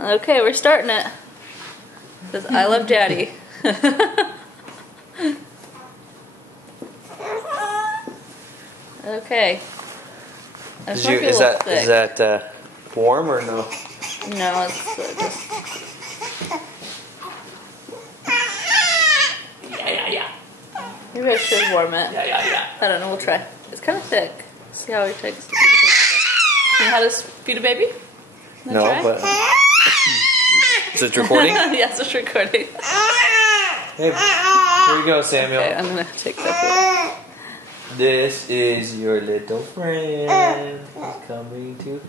Okay, we're starting it. It says, I love Daddy. Okay. Is that warm or no? No, it's just... Yeah. You guys should warm it. Yeah. I don't know, we'll try. It's kind of thick. See how it takes to feed it. You know how to feed a baby? No, but... Is it recording? Yes, it's recording. Hey, here you go, Samuel. Okay, I'm going to take that food. This is your little friend. He's coming to...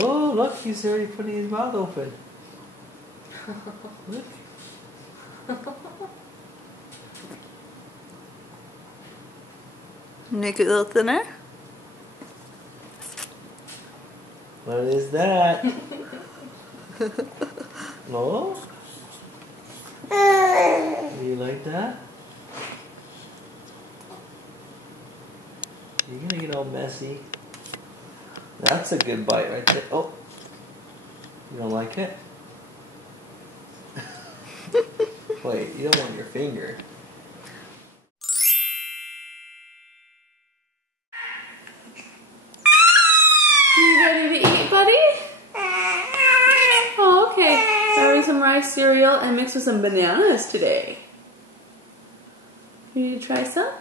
Oh, look, he's already putting his mouth open. Look. Make it a little thinner. What is that? No? Do you like that? You're gonna get all messy. That's a good bite right there. Oh. You don't like it? Wait, you don't want your finger. You ready to eat, buddy? Oh, okay. Having some rice cereal and mixed with some bananas today. You need to try some?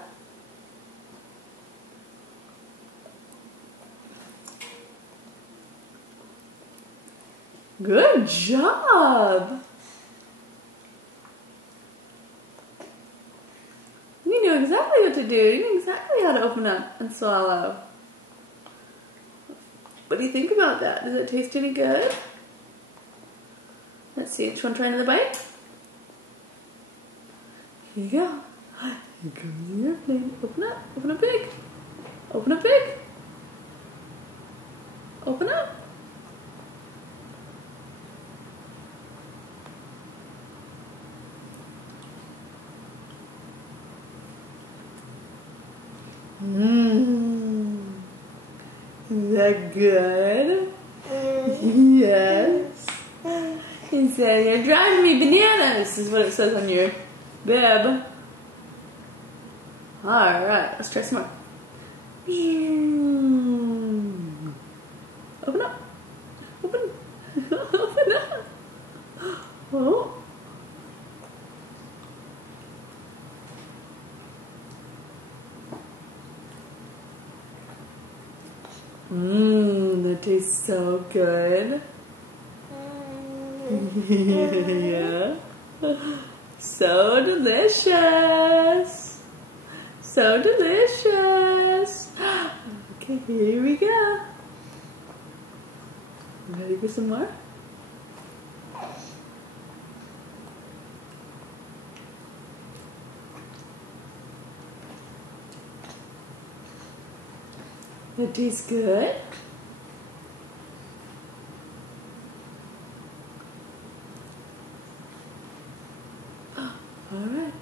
Good job! You know exactly what to do. You know exactly how to open up and swallow. What do you think about that? Does it taste any good? Let's see. Which one try another bite? Here you go. Here comes the airplane. Open up. Open up big. Open up big. Open up. Is that good? Yes. He said, "You're driving me bananas," is what it says on your bib. Alright, let's try some more. Open up. Open. Open up. Oh. That tastes so good. Yeah. So delicious. So delicious. Okay, here we go. Ready for some more? It tastes good. All right.